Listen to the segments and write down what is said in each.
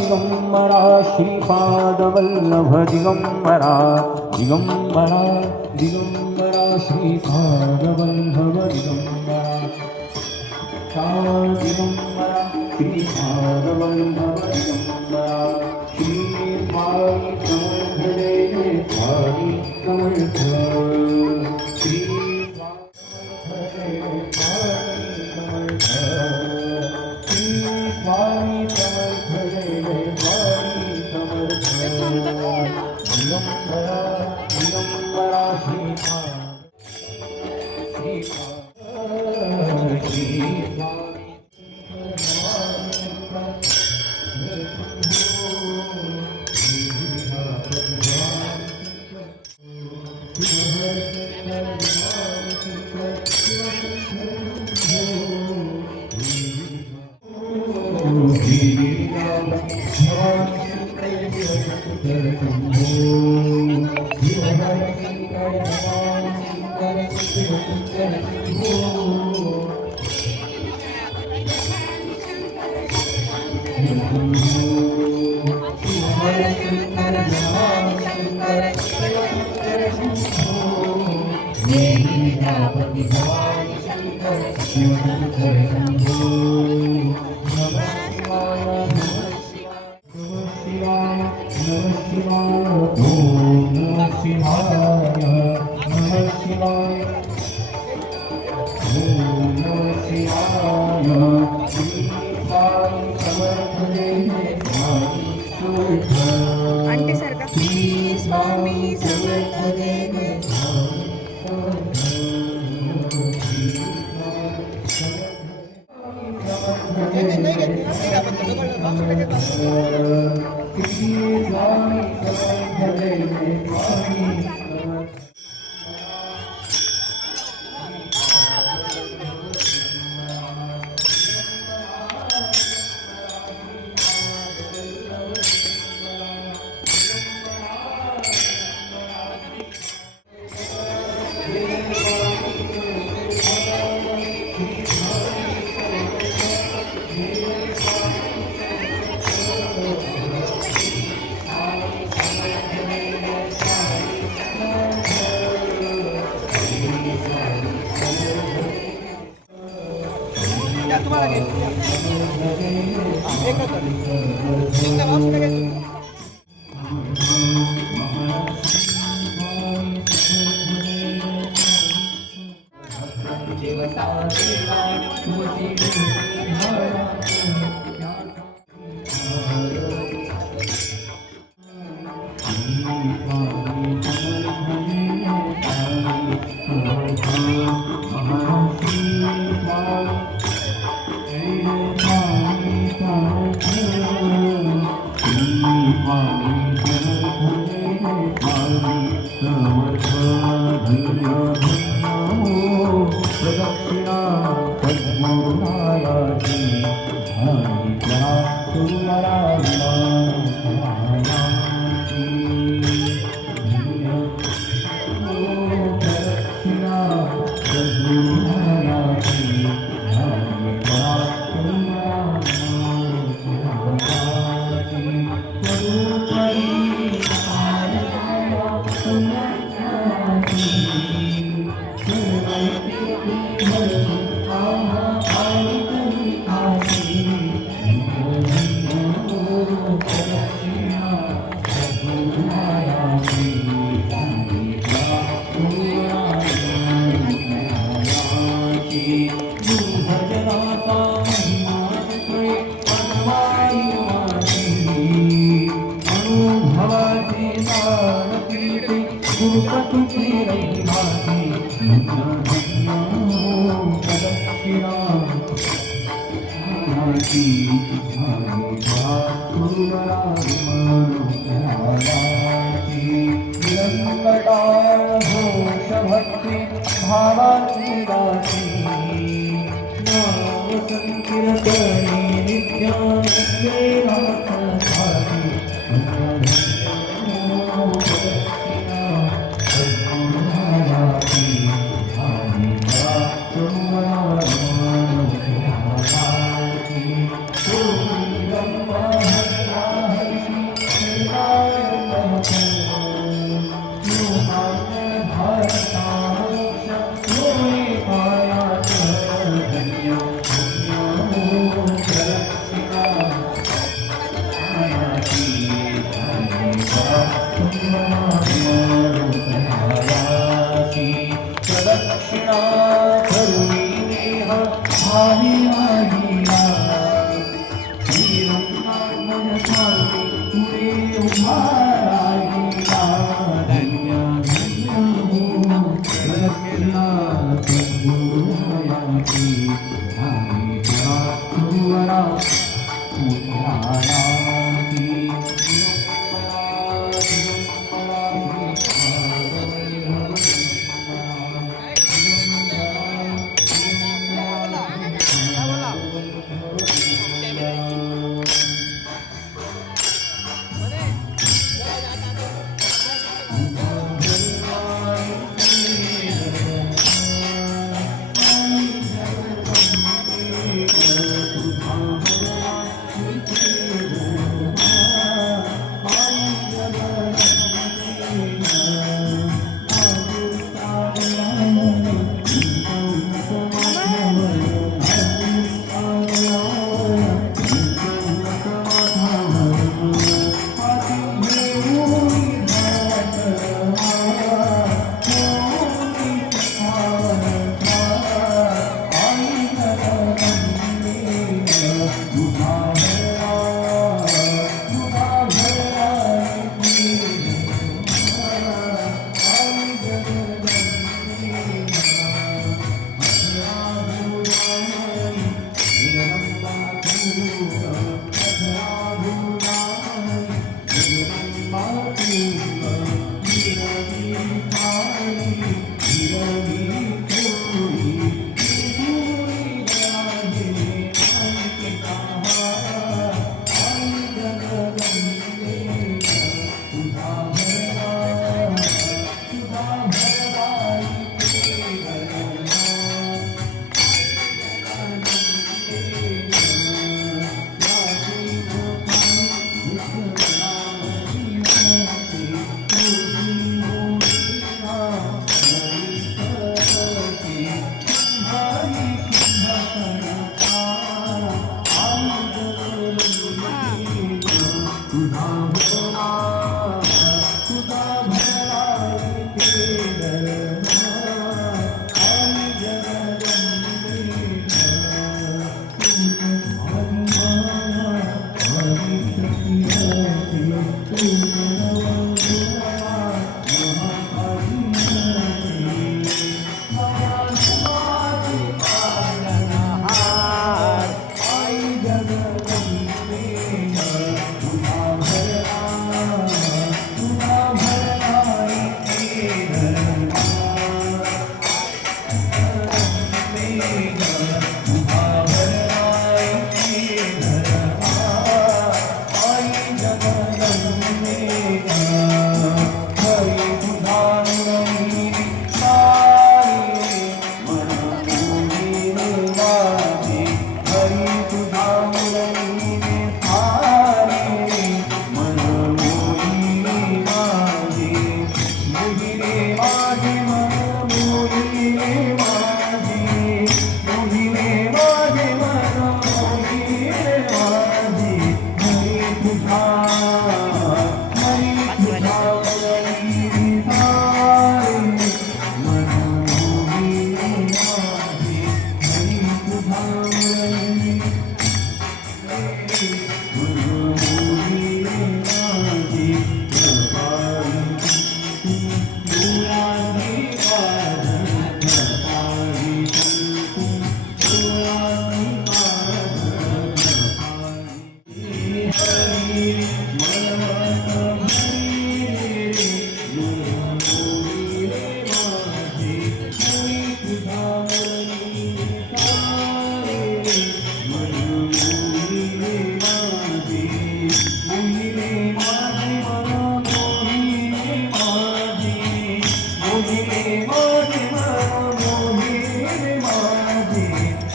दिगंबरा श्रीपादवल्लभ दिगंबरा दिगंबरा दिगंबरा श्रीपादवल्लभ दिगंबरा दिगंबरा श्रीपादवल्लभ दिगंबरा श्रीपाद कमलधरे भारी कमलधर स्वामी समर्थ धन्य प्रदक्षिणा सद्गुरुनायाची धारित्या तुम्हारा तुझा हरी तुझा वरणी सारे मनोविले माझे हरी तुझा वरणी मनोविले माझे कृपाळू तुळाही पाजन कृपाळी तुळाही पाजन हरी मनवत हरी मनोविले माझे हरी तुझा वरणी सारे मनोविले माझे मोहिले माझे मन मोहिले माझे मोहिले माझे मन मोहिले माझे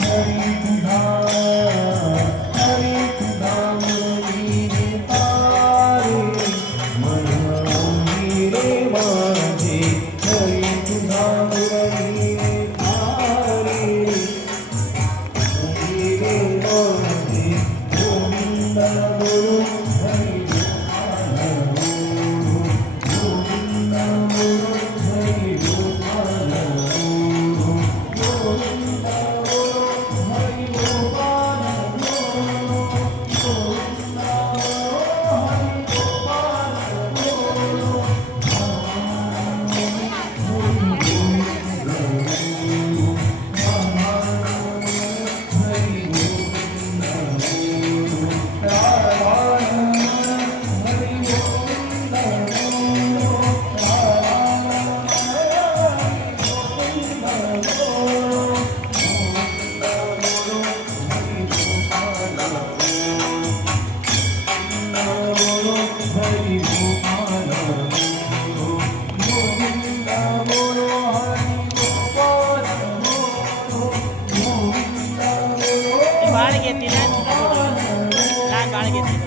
हरी तुझा वरणी सारे मनोविले माझे हरी तुझा वरणी सारे मोहिले माझे गोविंद गुरु हरी गोपाल गोविंद गुरु हरी गोपाल गोविंद गुरु हरी गोपाल गोविंद बाळ घेतली ना लहान बाळ घेतली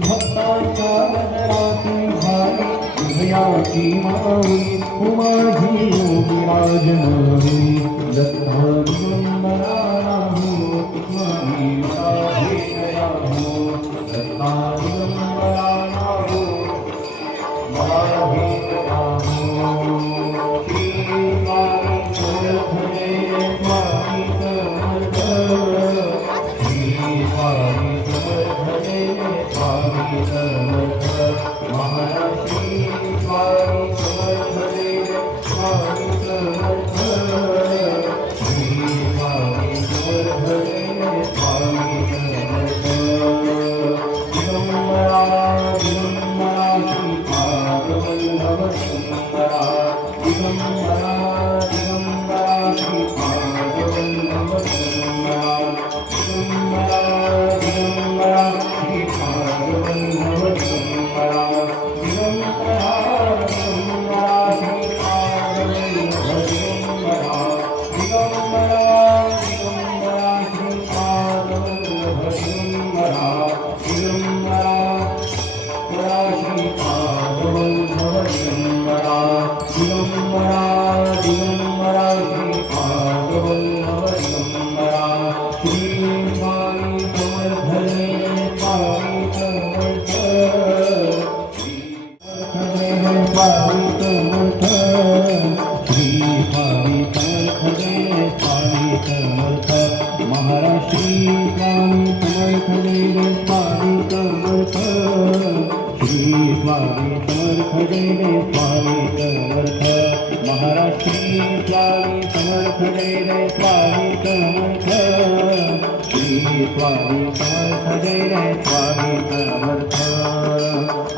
भक्ताच्या नजरातून झाली उभयाची माऊली उमाजी योगीराज नवरी दत्ता दिगंबरा हो माही भेटया हो दत्ता दिगंबरा हो मला भेटया हो श्री स्वामी समर्थ जय स्वामी समर्थ श्री स्वामी समर्थ जय स्वामी समर्थ महाराज श्री स्वामी समर्थ जय स्वामी समर्थ श्री स्वामी समर्थ जय स्वामी समर्थ दिगंबरा दिगंबरा श्रीपाद वल्लभ सुंदरा दिगंबरा दिगंबरा श्रीपाद वल्लभ सुंदरा दिगंबरा दिगंबरा श्रीपाद वल्लभ सुंदरा दिगंबरा दिगंबरा श्रीपाद वल्लभ दिगंबरा दिगंबरा दिगंबरा श्रीपाद वल्लभ दिगंबरा दिगंबरा श्रीपाद वल्लभ दिगंबरा दिगंबरा दिगंबरा श्रीपाद वल्लभ दिगंबरा श्री स्वामी समर्थ जय स्वामी समर्थ श्री स्वामी समर्थ श्री स्वामी समर्थ जय स्वामी समर्थ महाराज श्री स्वामी समर्थ जय स्वामी समर्थ श्री स्वामी समर्थ जय स्वामी समर्थ महाराज श्री स्वामी समर्थ जय स्वामी समर्थ श्री स्वामी समर्थ जय स्वामी समर्थ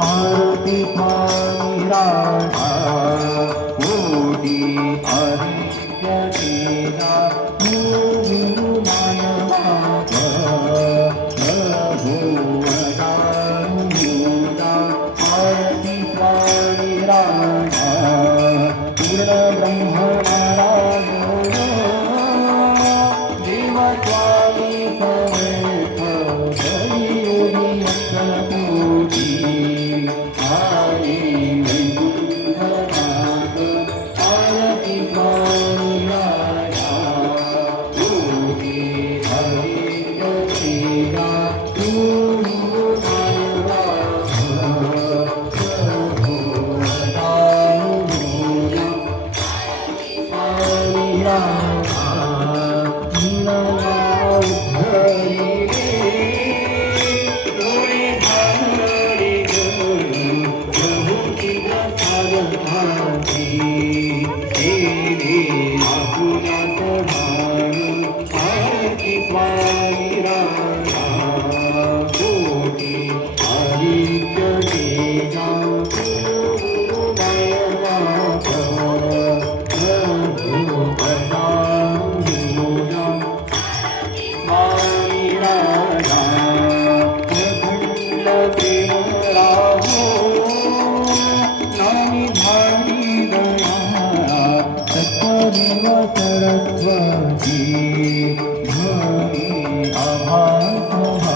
आरती स्वामी राधा मोदी आदित्य तेजा स्वामी राधा कोटी आदित्य तेजा गुरुमय माधव प्रभु प्रदान स्वामी राधा अखंड प्रेम राहो नामी भावी दया सत्वदेव सरस्वती भवी आभासहारा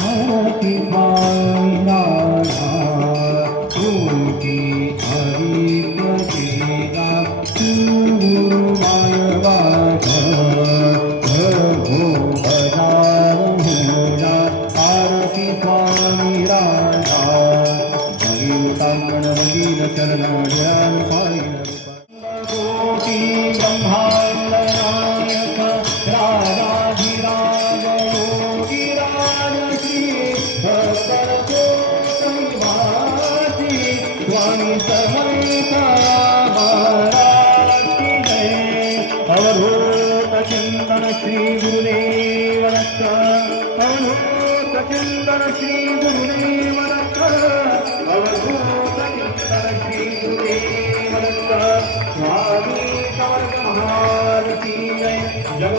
आरती स्वामी राधा कोटी आदित्य तेजा गुरुमय माधव प्रभु प्रदान आरती स्वामी राधा भगवतांगण चरणार्यान कोटी ब्रह्मांड नायक राजाधिराज योगीराज श्री भक्तकोटनिवासी स्वामी समर्थ महाराज की जय अवधूत चिंतन श्री गुरुदेव दत्त अवधूत चिंतन श्री गुरुदेव दत्त अवधूत चिंतन श्री गुरुदेव दत्त स्वामी समर्थ महाराज की जय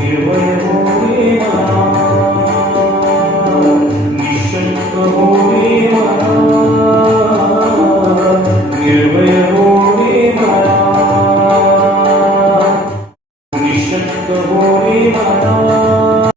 निर्भय